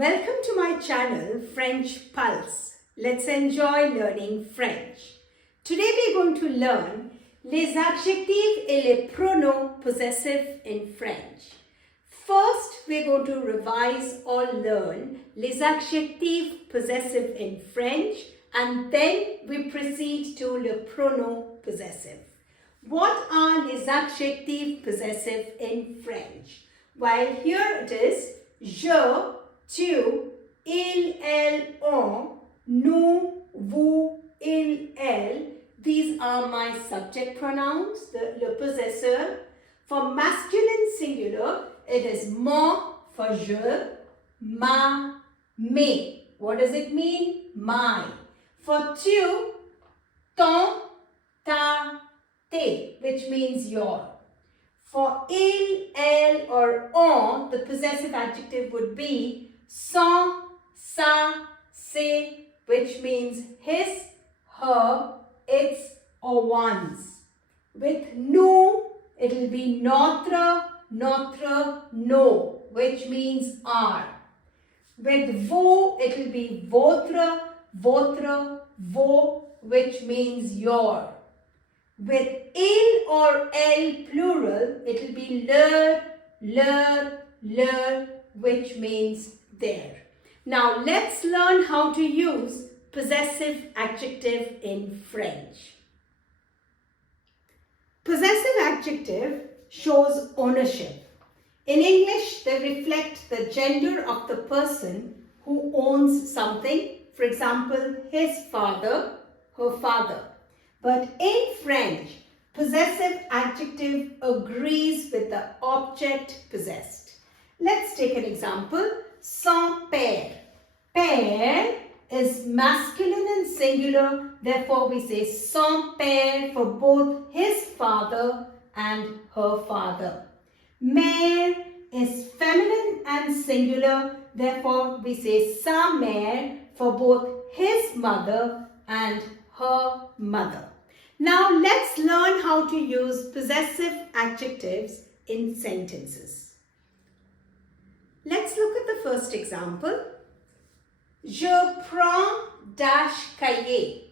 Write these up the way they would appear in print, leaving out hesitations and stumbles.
Welcome to my channel French Pulse. Let's enjoy learning French. Today we are going to learn les adjectifs et les pronoms possessifs in French. First, we are going to revise or learn les adjectifs possessifs in French, and then we proceed to le pronom possessif. What are les adjectifs possessifs in French? Well, here it is: je, tu, il, elle, on, nous, vous, il, elle. These are my subject pronouns, le possesseur. For masculine singular, it is mon for je, ma, mes. What does it mean? My. For tu, ton, ta, tes, which means your. For il, elle, or on, the possessive adjective would be son, sa, ses, which means his, her, its, or one's. With nous, it will be notre, notre, nos, which means our. With vous, it will be votre, votre, vos, which means your. With il or elle plural, it will be leur, which means their. Now let's learn how to use possessive adjective in French. Possessive adjective shows ownership. In English, they reflect the gender of the person who owns something. For example, his father, her father. But in French, possessive adjective agrees with the object possessed. Let's take an example. Son père. Père is masculine and singular. Therefore, we say son père for both his father and her father. Mère is feminine and singular. Therefore, we say sa mère for both his mother and her mother. Now let's learn how to use possessive adjectives in sentences. Let's look at the first example. Je prends dash cahier.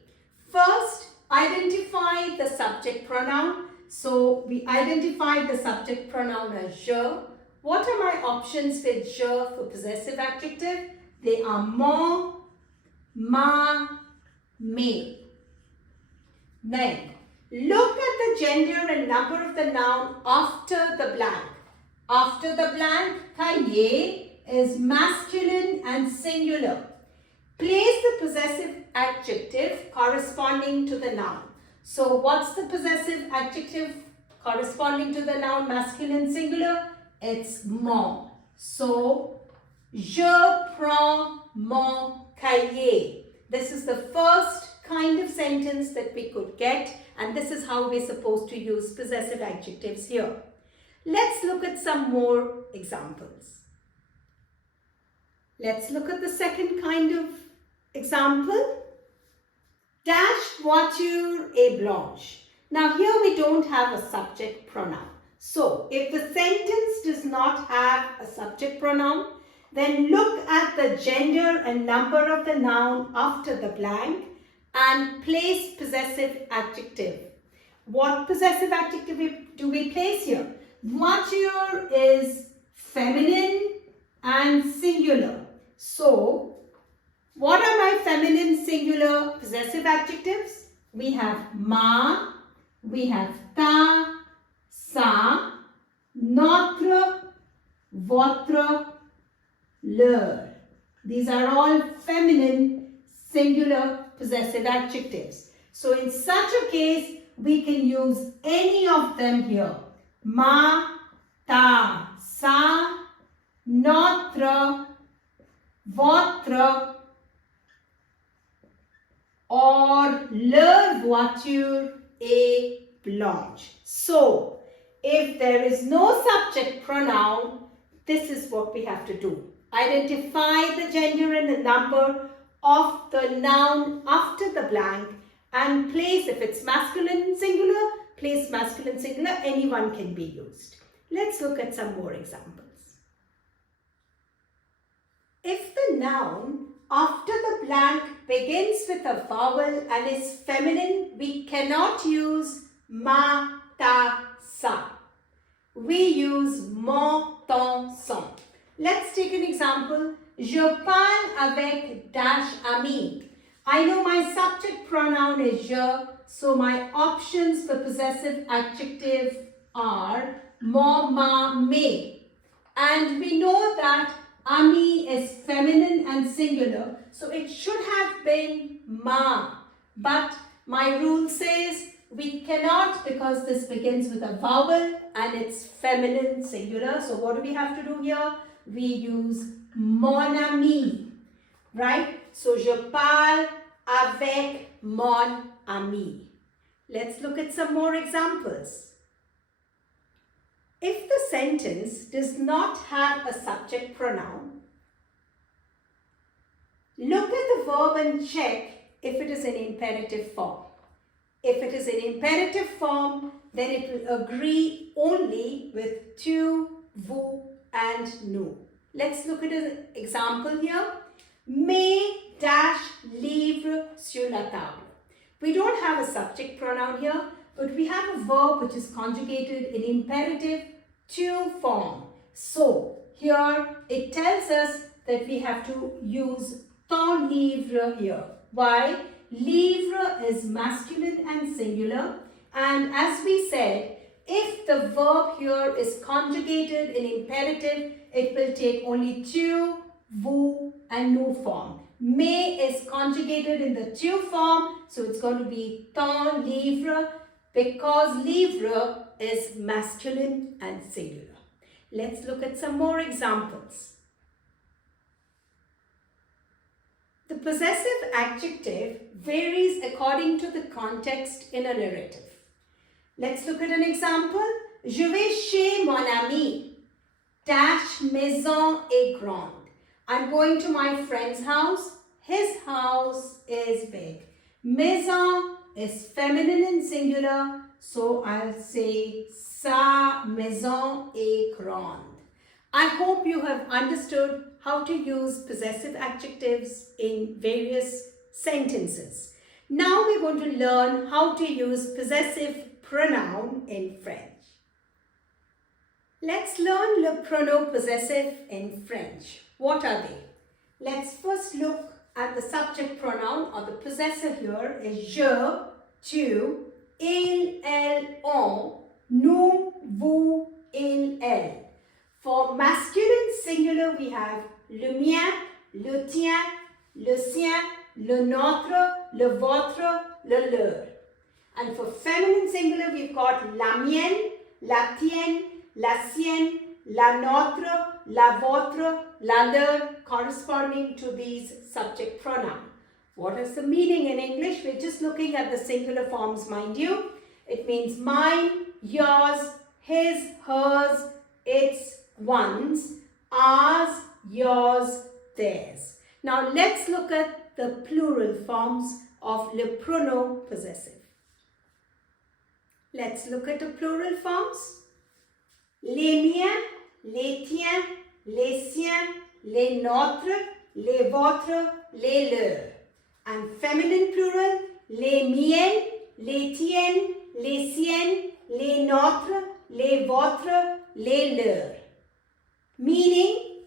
First, identify the subject pronoun. So we identify the subject pronoun as je. What are my options with je for possessive adjective? They are mon, ma, mes. Then, look at the gender and number of the noun after the blank. After the blank, cahier is masculine and singular. Place the possessive adjective corresponding to the noun. So, what's the possessive adjective corresponding to the noun masculine singular? It's mon. So, je prends mon cahier. This is the first kind of sentence that we could get, and this is how we're supposed to use possessive adjectives here. Let's look at some more examples. Let's look at the second kind of example. Dash voiture est blanche. Now here we don't have a subject pronoun. So if the sentence does not have a subject pronoun, then look at the gender and number of the noun after the blank and place possessive adjective. What possessive adjective do we place here? Voiture is feminine and singular. So, what are my feminine singular possessive adjectives? We have ma, we have ta, sa, notre, votre, leur. These are all feminine singular possessive adjectives. So in such a case, we can use any of them here. Ma, ta, sa, notre, votre, or leur voiture est blanche. So, if there is no subject pronoun, this is what we have to do. Identify the gender and the number of the noun after the blank and place, if it's masculine singular, place masculine singular, anyone can be used. Let's look at some more examples. If the noun, after the blank begins with a vowel and is feminine, we cannot use ma, ta, sa. We use mon, ton, son. Let's take an example. Je parle avec dash ami. I know my subject pronoun is je, so my options for possessive adjective are mon, ma, me. And we know that ami is feminine and singular, so it should have been ma. But my rule says we cannot, because this begins with a vowel and it's feminine singular. So what do we have to do here? We use mon ami, right? So je parle avec mon ami. Let's look at some more examples. If the sentence does not have a subject pronoun, look at the verb and check if it is in imperative form. If it is in imperative form, then it will agree only with tu, vous and nous. Let's look at an example here. Mais dash livre sur la table. We don't have a subject pronoun here, but we have a verb which is conjugated in imperative tu form. So here it tells us that we have to use ton livre here. Why? Livre is masculine and singular, and as we said, if the verb here is conjugated in imperative, it will take only tu, vous and nous form. Mais is conjugated in the tu form, so it's going to be ton livre, because livre is masculine and singular. Let's look at some more examples. The possessive adjective varies according to the context in a narrative. Let's look at an example. Je vais chez mon ami. Dash maison est grande. I'm going to my friend's house. His house is big. Maison is feminine and singular, so I'll say sa maison est grande. I hope you have understood how to use possessive adjectives in various sentences. Now we're going to learn how to use possessive pronoun in French. Let's learn le pronom possessif in French. What are they? Let's first look at the subject pronoun, or the possessor here is je, tu, il, elle, on, nous, vous, il, elle. For masculine singular, we have le mien, le tien, le sien, le nôtre, le vôtre, le leur. And for feminine singular, we've got la mienne, la tienne, la sienne, la nôtre, la vôtre, la leur, corresponding to these subject pronouns. What is the meaning in English? We're just looking at the singular forms, mind you. It means mine, yours, his, hers, its, one's, ours, yours, theirs. Now let's look at the plural forms of le pronom possessif. Let's look at the plural forms. Les miens, les tiens, les siens, les nôtres, les vôtres, les leurs. And feminine plural, les miennes, les tiennes, les siennes, les nôtres, les vôtres, les leurs. Meaning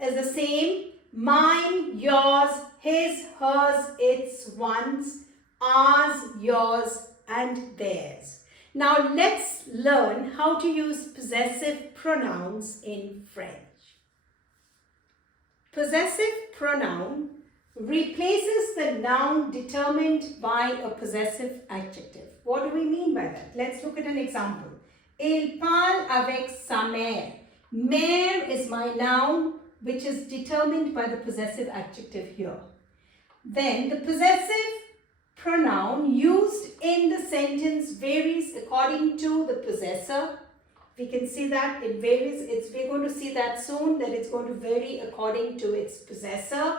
is the same: mine, yours, his, hers, its, one's, ours, yours, and theirs. Now let's learn how to use possessive pronouns in French. Possessive pronoun replaces the noun determined by a possessive adjective. What do we mean by that? Let's look at an example. Il parle avec sa mère. Mère is my noun, which is determined by the possessive adjective here. Then the possessive pronoun used in the sentence varies according to the possessor. We can see that it varies. We're going to see that soon, that it's going to vary according to its possessor,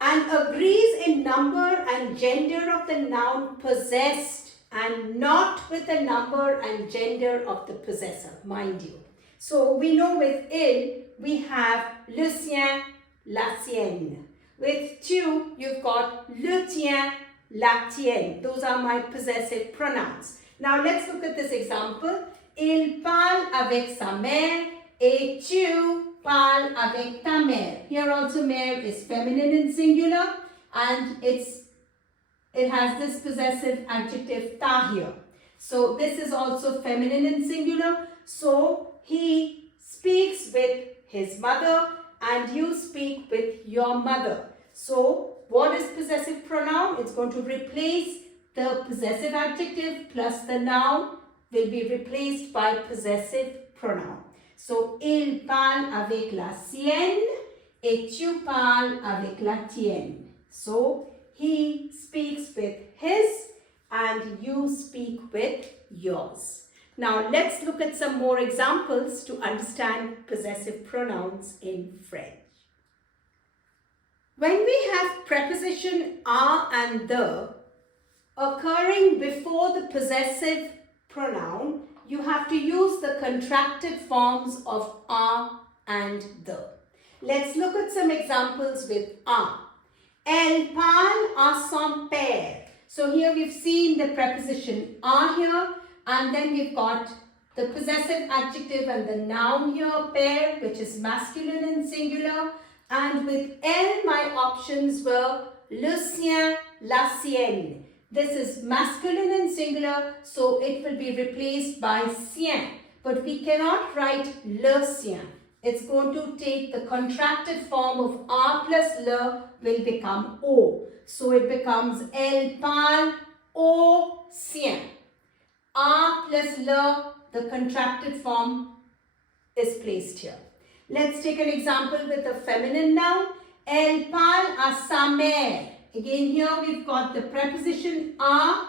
and agrees in number and gender of the noun possessed and not with the number and gender of the possessor, mind you. So we know with il, we have le sien, la sienne. With tu, you've got le tien, la tienne. Those are my possessive pronouns. Now let's look at this example. Il parle avec sa mère et tu parles avec ta mère. Here also mère is feminine and singular, and it has this possessive adjective ta here. So this is also feminine and singular. So he speaks with his mother and you speak with your mother. So what is possessive pronoun? It's going to replace the possessive adjective plus the noun will be replaced by possessive pronoun. So il parle avec la sienne et tu parles avec la tienne. So he speaks with his and you speak with yours. Now let's look at some more examples to understand possessive pronouns in French. When we have preposition a and the occurring before the possessive pronoun, you have to use the contracted forms of a and the. Let's look at some examples with a. Elle parle à son père. So here we've seen the preposition a here, and then we've got the possessive adjective and the noun here, père, which is masculine and singular. And with elle, my options were le sien, la sienne. This is masculine and singular, so it will be replaced by sien. But we cannot write le sien. It's going to take the contracted form of a plus le will become o. So it becomes elle parle au sien. A plus le, the contracted form is placed here. Let's take an example with the feminine noun. Elle parle à sa mère. Again here we've got the preposition a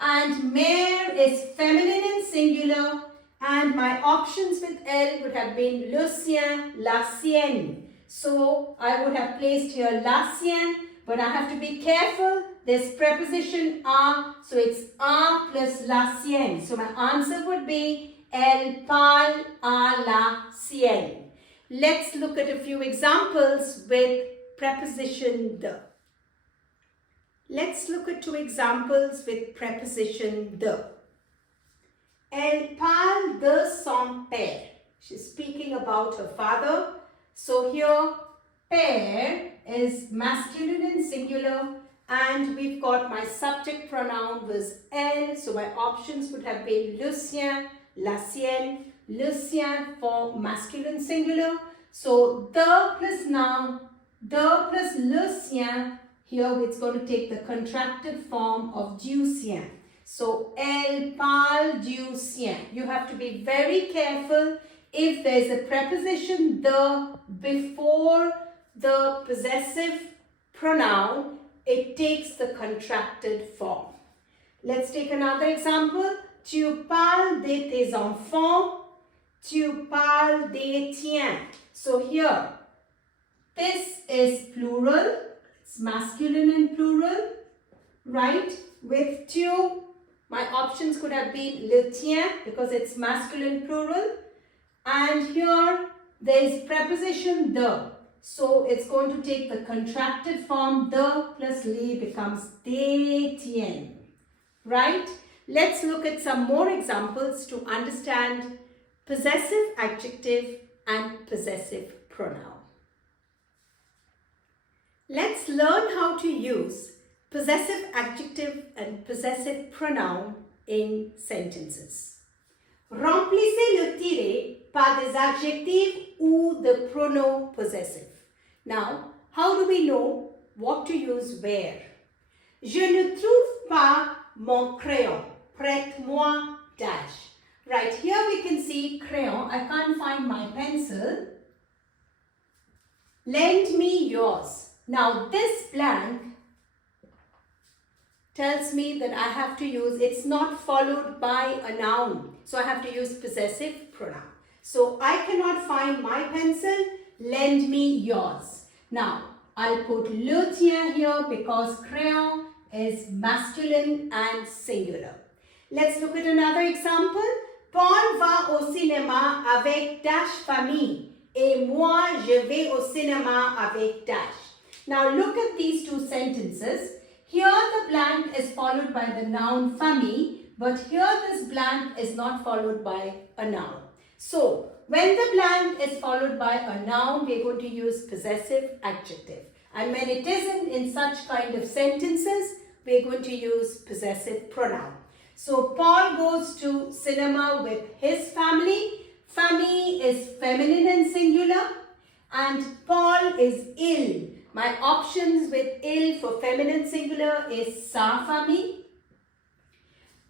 and mère is feminine and singular, and my options with elle would have been le sien, la sienne. So I would have placed here la sienne, but I have to be careful. There's preposition a, so it's a plus la sienne. So my answer would be elle parle à la sienne. Let's look at a few examples with preposition de. Let's look at two examples with preposition de. Elle parle de son père. She's speaking about her father. So here, père is masculine and singular, and we've got my subject pronoun was elle. So my options would have been le sien, la sienne, le sien for masculine singular. So the plus noun, the plus le sien. Here it's going to take the contracted form of du sien. So, elle parle du sien. You have to be very careful. If there's a preposition the before the possessive pronoun, it takes the contracted form. Let's take another example. Tu parles de tes enfants. Tu parles des tiens. So here, this is plural. It's masculine and plural, right? With tu, my options could have been le tien because it's masculine plural. And here, there is preposition de. So it's going to take the contracted form de plus li becomes des tiens, right? Let's look at some more examples to understand possessive adjective and possessive pronoun. Let's learn how to use possessive adjective and possessive pronoun in sentences. Remplacez le tiret par des adjectifs ou de pronom possessif. Now, how do we know what to use where? Je ne trouve pas mon crayon. Prête-moi dash. Right, here we can see crayon. I can't find my pencil. Lend me yours. Now this blank tells me that I have to use, it's not followed by a noun. So I have to use possessive pronoun. So I cannot find my pencil, lend me yours. Now I'll put le tien here because crayon is masculine and singular. Let's look at another example. Paul va au cinéma avec dash famille. Et moi, je vais au cinéma avec dash. Now look at these two sentences. Here the blank is followed by the noun famille, but here this blank is not followed by a noun. So, when the blank is followed by a noun, we are going to use possessive adjective. And when it isn't in such kind of sentences, we are going to use possessive pronoun. So, Paul goes to cinema with his family. Famille is feminine and singular. And Paul is ill. My options with ill for feminine singular is sa famille.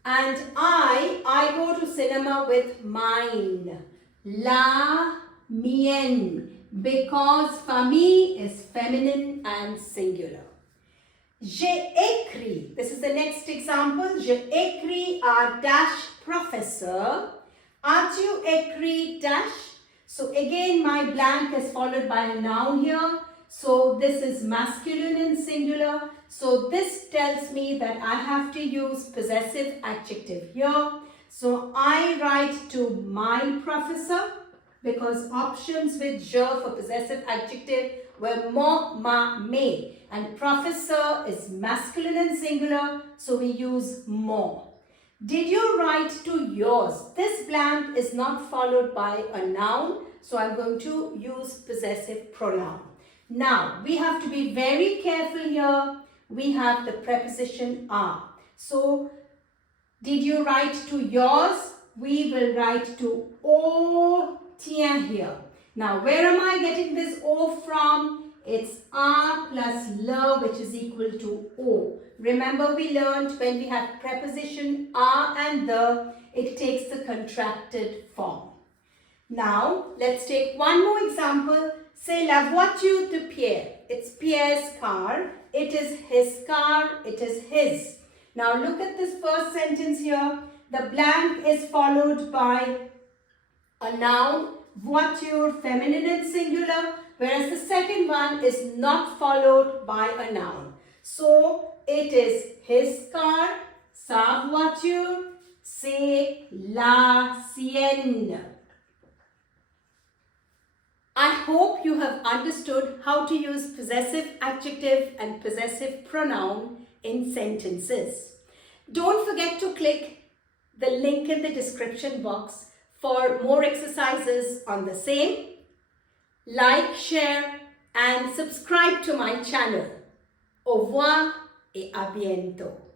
And I go to cinema with mine. La mienne. Because famille is feminine and singular. J'ai écrit. This is the next example. J'ai écrit à dash professeur. As-tu écrit dash? So again my blank is followed by a noun here. So this is masculine and singular. So this tells me that I have to use possessive adjective here. So I write to my professor because options with je for possessive adjective were mon, ma, me. And professor is masculine and singular. So we use mon. Did you write to yours? This blank is not followed by a noun. So I'm going to use possessive pronoun. Now, we have to be very careful here. We have the preposition a. So, did you write to yours? We will write to au tien here. Now, where am I getting this o from? It's a plus le, which is equal to o. Remember, we learned when we have preposition a and the, it takes the contracted form. Now, let's take one more example. Say la voiture de Pierre. It's Pierre's car. It is his car. It is his. Now, look at this first sentence here. The blank is followed by a noun, voiture, feminine and singular, whereas the second one is not followed by a noun. So, it is his car, sa voiture, c'est la sienne. I hope you have understood how to use possessive adjective and possessive pronoun in sentences. Don't forget to click the link in the description box for more exercises on the same. Like, share and subscribe to my channel. Au revoir et à bientôt.